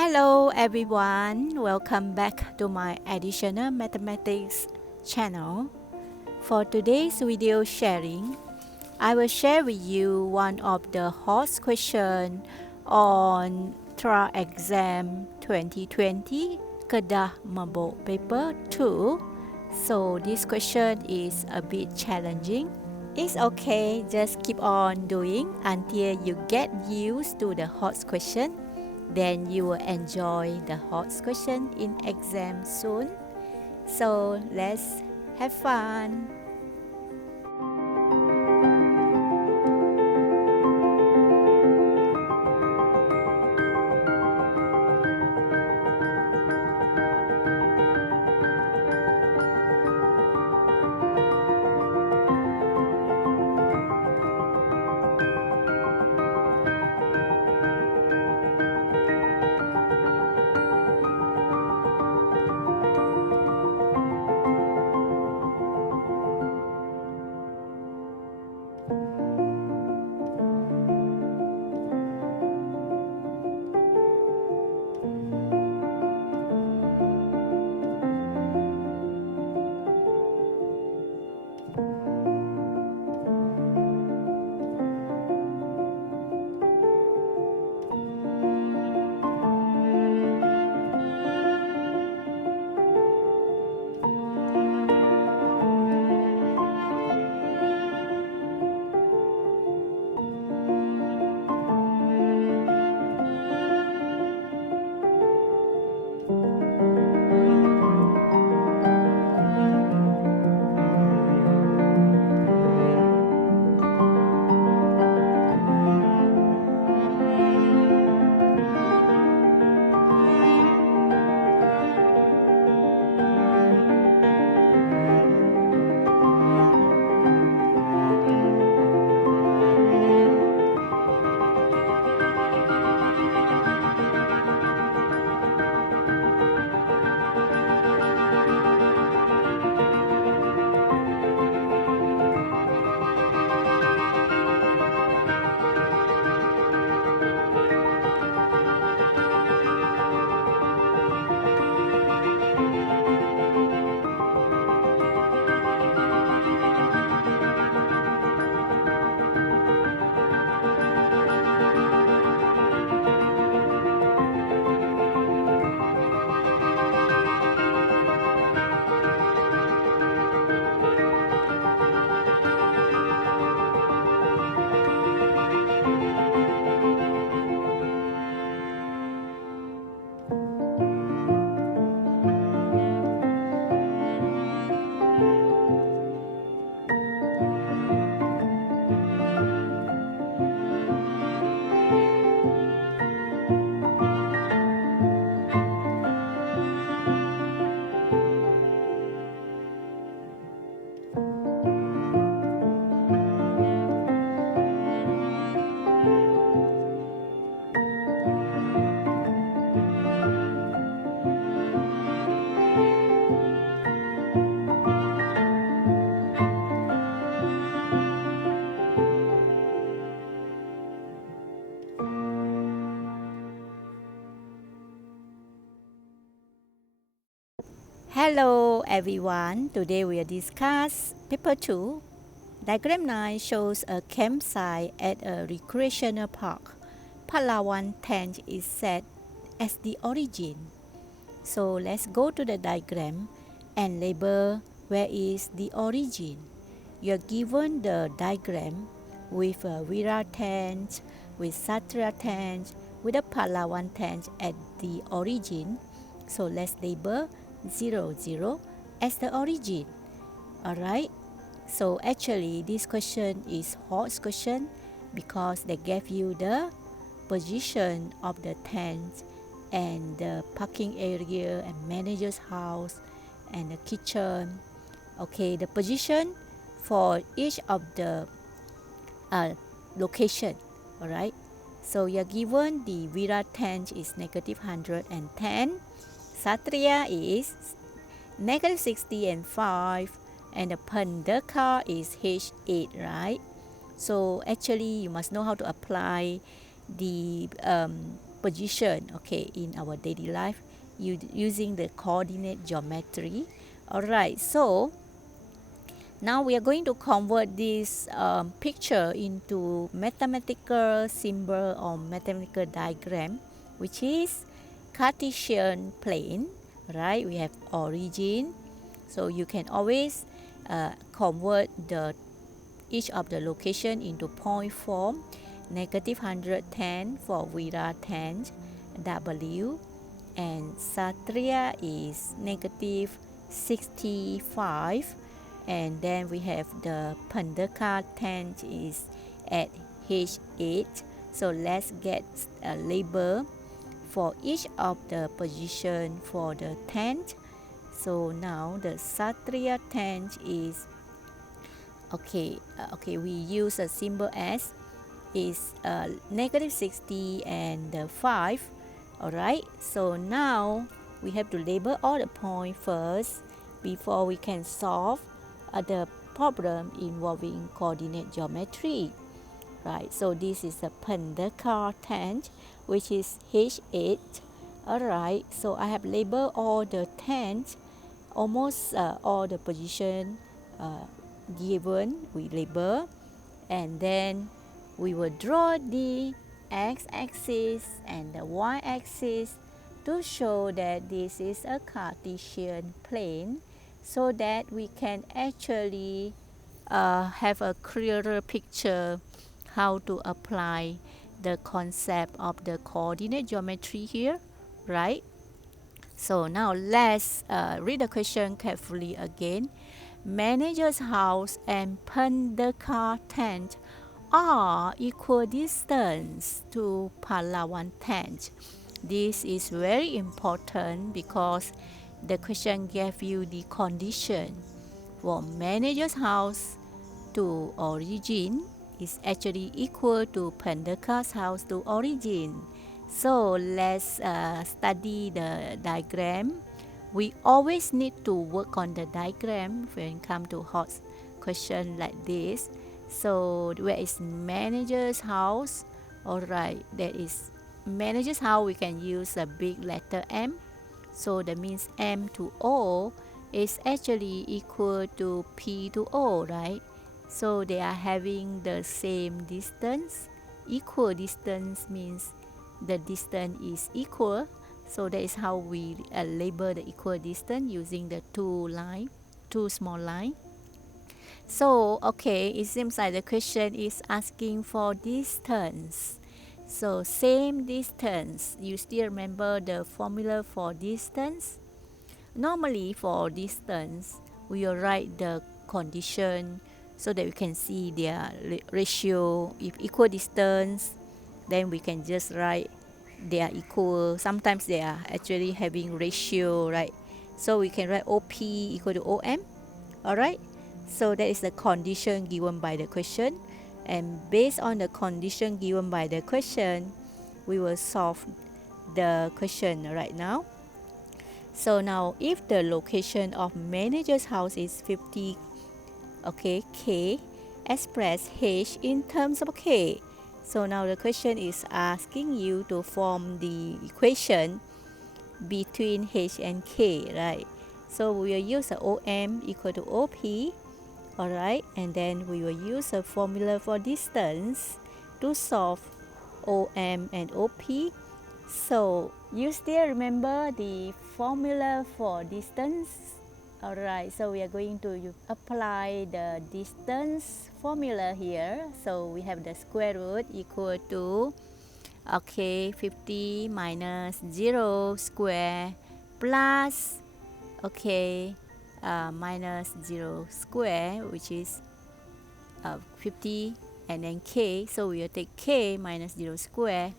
Hello everyone, welcome back to my additional mathematics channel. For today's video sharing, I will share with you one of the hot question on TRIAL Exam 2020 Kedah Merbok Paper 2. So this question is a bit challenging. It's okay, just keep on doing until you get used to the hot question. Then you will enjoy the hot question in exam soon. So let's have fun. Hello everyone, today we'll discuss paper 2. Diagram 9 shows a campsite at a recreational park. Palawan tent is set as the origin. So let's go to the diagram and label where is the origin. You're given the diagram with a Vira tent, with Satria tent, with a Palawan tent at the origin. So let's label 0, 0 as the origin. Alright, so actually this question is hot question because they gave you the position of the tent and the parking area and manager's house and the kitchen. Okay, the position for each of the location. Alright, so you're given the Vira tent is negative 110. Satria is negative 60 and 5, and the Pandaka is H8, right? So actually you must know how to apply the position, okay, in our daily life using the coordinate geometry. Alright, so now we are going to convert this picture into mathematical symbol or mathematical diagram, which is Cartesian plane, right? We have origin, so you can always convert each of the location into point form. -110 for Vira tang W, and Satria is -65, and then we have the Pandaka tang is at H8. So let's get a label for each of the position for the tang. So now the Satria tang is okay, we use a symbol S is -60 and 5. Alright, so now we have to label all the points first before we can solve the problem involving coordinate geometry. Right, so this is a Pandaka tang, which is H8. Alright, so I have labeled all the tangs, almost all the position given, we label, and then we will draw the x-axis and the y-axis to show that this is a Cartesian plane, so that we can actually have a clearer picture how to apply the concept of the coordinate geometry here, right? So now let's read the question carefully again. Manager's house and Pandaka tent are equal distance to Palawan tent. This is very important because the question gave you the condition for manager's house to origin is actually equal to Pandaka's house to origin. So let's study the diagram. We always need to work on the diagram when it comes to hot question like this. So where is manager's house? Alright, that is manager's house. We can use a big letter M. So that means M to O is actually equal to P to O, right? So they are having the same distance. Equal distance means the distance is equal. So that is how we label the equal distance using the two small line. So okay, it seems like the question is asking for distance. So same distance. You still remember the formula for distance? Normally for distance, we will write the condition so that we can see their ratio. If equal distance, then we can just write they are equal. Sometimes they are actually having ratio, right? So we can write OP equal to OM. Alright, so that is the condition given by the question, and based on the condition given by the question, we will solve the question right now. So now if the location of manager's house is 50, okay, K, express H in terms of K. So now the question is asking you to form the equation between H and K, right? So we will use a OM equal to OP, alright, and then we will use a formula for distance to solve OM and OP. So you still remember the formula for distance? Alright, so we are going to apply the distance formula here. So we have the square root equal to, okay, 50 minus 0 square plus, okay, minus 0 square, which is 50, and then K. So we will take K minus 0 square,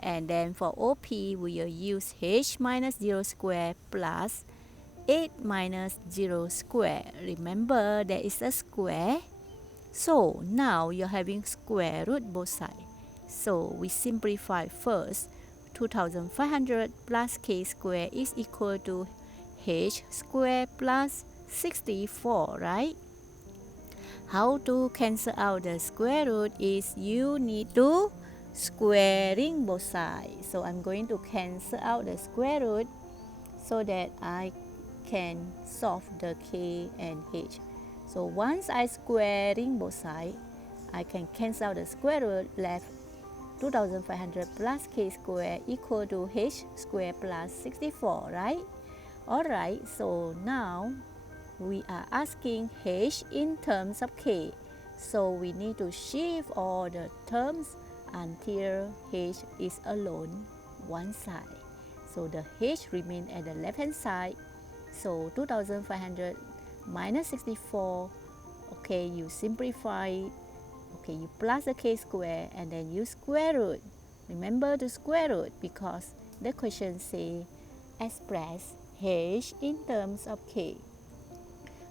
and then for OP we will use H minus 0 square plus 8 minus 0 square. Remember there is a square, so now you're having square root both sides. So we simplify first. 2500 plus K square is equal to H square plus 64, right? How to cancel out the square root is you need to squaring both sides. So I'm going to cancel out the square root so that I can solve the k and h. So once I squaring both sides, I can cancel out the square root, left 2500 plus k square equal to h square plus 64, right? Alright, so now we are asking h in terms of k. So we need to shift all the terms until h is alone one side. So the h remain at the left hand side. So 2500 minus 64, okay, you simplify it. Okay, you plus the k square and then you square root. Remember to square root because the question say express h in terms of k.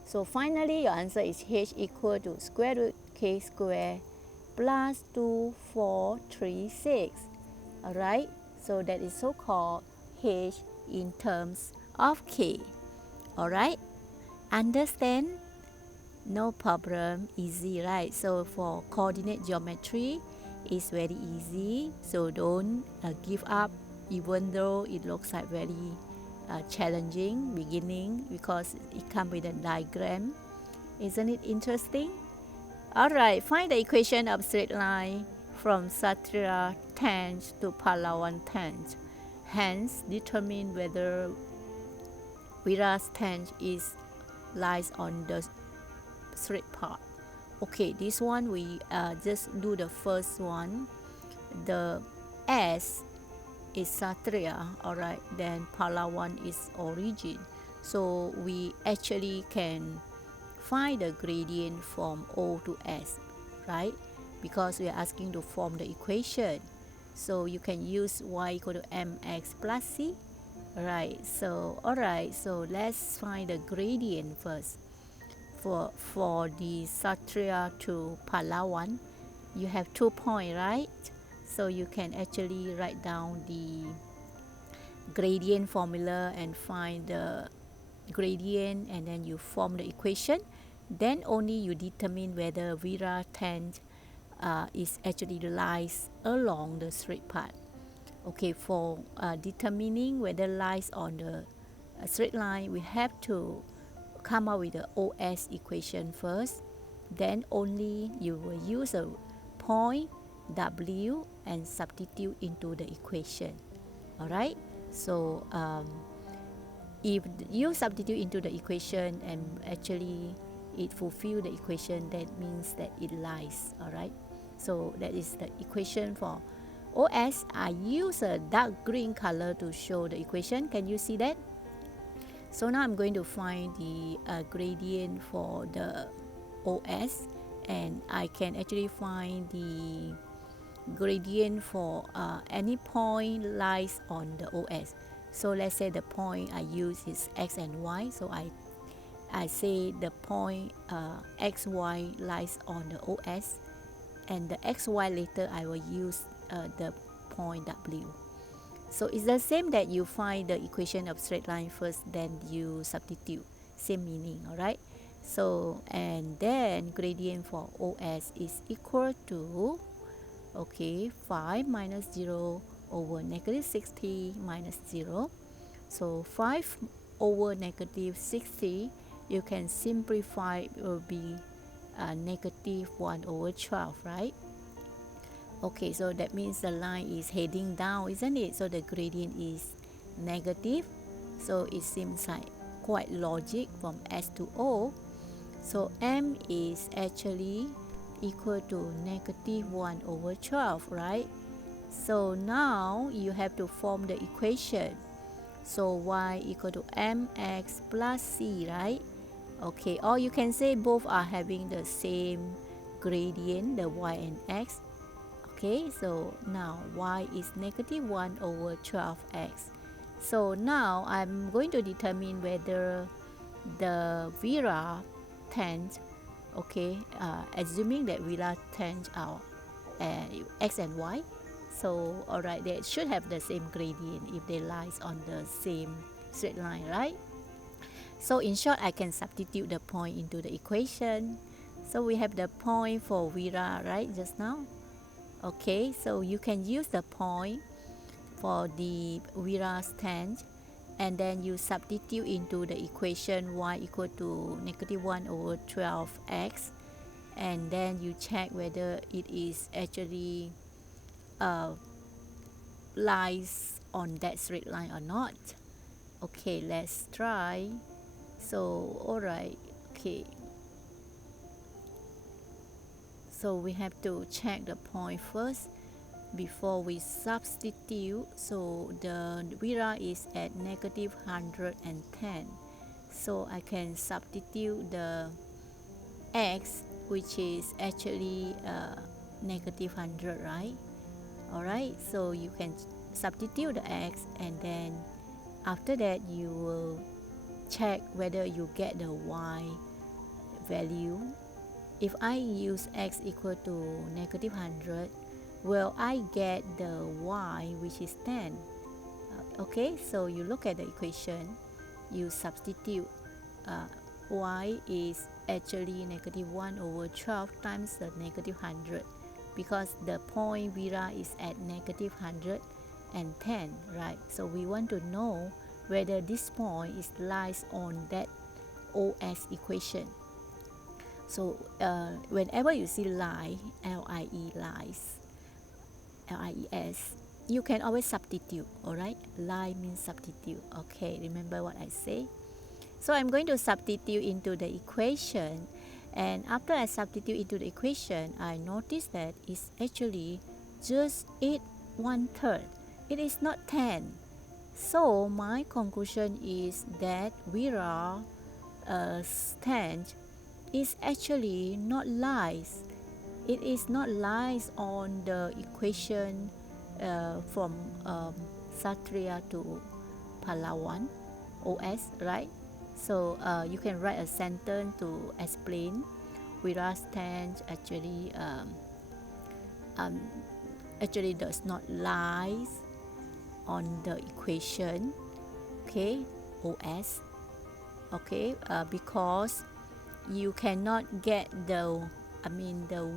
So finally your answer is h equal to square root k square plus 2436. Alright, so that is so called h in terms of k. Alright, understand? No problem, easy, right? So for coordinate geometry, it's very easy. So don't give up, even though it looks like very challenging beginning because it comes with a diagram. Isn't it interesting? Alright, find the equation of straight line from Kshatriya tangent to Pallavan tangent. Hence, determine whether Vira's tangent lies on the straight part. Okay, this one we just do the first one. The S is Kshatriya, alright, then Pallavan is origin. So we actually can find the gradient from O to S, right? Because we are asking to form the equation. So you can use y equal to mx plus c, right? So alright, so let's find the gradient first. For the Kshatriya to Pallavan, you have 2 points, right? So you can actually write down the gradient formula and find the gradient, and then you form the equation. Then only you determine whether Vira tangent is actually lies along the straight path. Okay, for determining whether lies on the straight line, we have to come up with the OS equation first. Then only you will use a point W and substitute into the equation. Alright, so if you substitute into the equation and actually it fulfill the equation, that means that it lies. Alright, so that is the equation for OS. I use a dark green color to show the equation. Can you see that? So now I'm going to find the gradient for the OS, and I can actually find the gradient for any point lies on the OS. So let's say the point I use is X and Y. So I say the point XY lies on the OS, and the XY later I will use the point W. So it's the same that you find the equation of straight line first, then you substitute, same meaning, alright? So, and then gradient for OS is equal to, okay, 5 minus 0 over negative 60 minus 0. So 5 over negative 60, you can simplify, it will be negative 1 over 12, right? Okay, so that means the line is heading down, isn't it? So the gradient is negative. So it seems like quite logic from S to O. So M is actually equal to negative 1 over 12, right? So now you have to form the equation. So y equal to mx plus c, right? Okay, or you can say both are having the same gradient, the y and x. Okay, so now y is negative 1 over 12x. So now I'm going to determine whether the Vira tangent, okay, assuming that Vira tangent are x and y. So alright, they should have the same gradient if they lies on the same straight line, right? So in short, I can substitute the point into the equation. So we have the point for Vira, right, just now. Okay, so you can use the point for the Vira's tangent, and then you substitute into the equation y equal to -1 over 12x, and then you check whether it is actually lies on that straight line or not. Okay, let's try. So alright, okay, so we have to check the point first before we substitute. So the Vira is at -110, so I can substitute the x, which is actually -100, right? Alright, so you can substitute the x, and then after that you will check whether you get the y value. If I use x equal to -100, well, I get the y, which is 10. Okay, so you look at the equation, you substitute y is actually -1 over 12 times the -100, because the point Vira is at -110, right? So we want to know whether this point is lies on that OS equation. So whenever you see lie, L-I-E, lies, L-I-E-S, you can always substitute. Alright, lie means substitute. Okay, remember what I say. So I'm going to substitute into the equation, and after I substitute into the equation, I notice that it's actually just 8/1/3. It is not 10. So my conclusion is that Vira's tangent is actually not lies. It is not lies on the equation from Satria to Palawan OS, right? So you can write a sentence to explain Vira's tangent actually does not lies on the equation, okay, OS, okay, because you cannot get the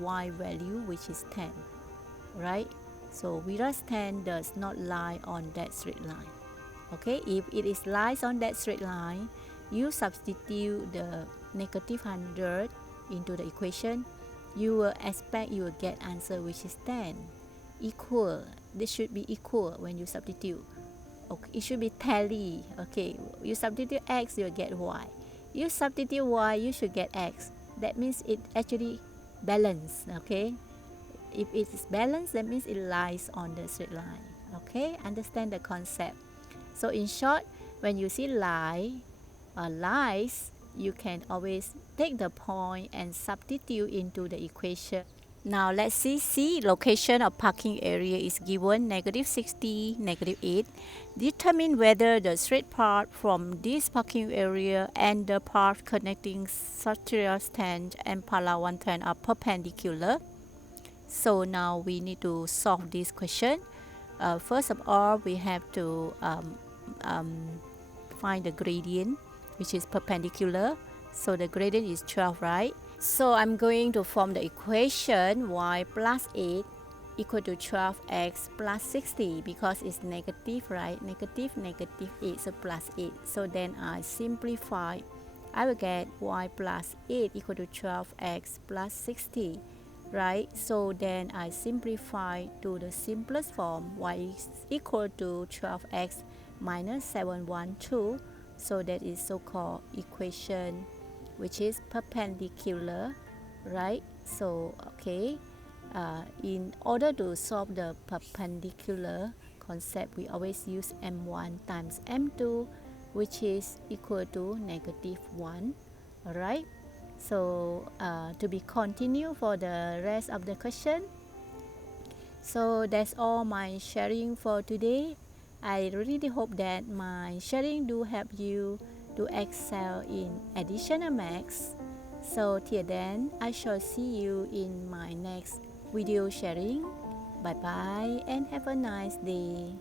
y value, which is 10, right? So Vira's tangent does not lie on that straight line. Okay, if it is lies on that straight line, you substitute the -100 into the equation, you will expect you will get answer which is 10. Equal, this should be equal when you substitute. Okay, it should be tally. Okay, you substitute x, you will get y. You substitute y, you should get x. That means it actually balanced. Okay, if it is balanced, that means it lies on the straight line. Okay, understand the concept. So in short, when you see lie or lies, you can always take the point and substitute into the equation. Now let's see location of parking area is given -60, -8. Determine whether the straight path from this parking area and the path connecting Satria's tangent and Palawan tangent are perpendicular. So now we need to solve this question. First of all, we have to find the gradient, which is perpendicular. So the gradient is 12, right? So I'm going to form the equation y plus 8 equal to 12x plus 60, because it's negative, right? Negative, -8, so plus 8. So then I simplify. I will get y plus 8 equal to 12x plus 60, right? So then I simplify to the simplest form. Y is equal to 12x minus 712. So that is so-called equation which is perpendicular, right? So okay, in order to solve the perpendicular concept, we always use m1 times m2, which is equal to -1. All right, so to be continued for the rest of the question. So that's all my sharing for today. I really hope that my sharing do help you to excel in additional maths. So till then, I shall see you in my next video sharing. Bye bye and have a nice day.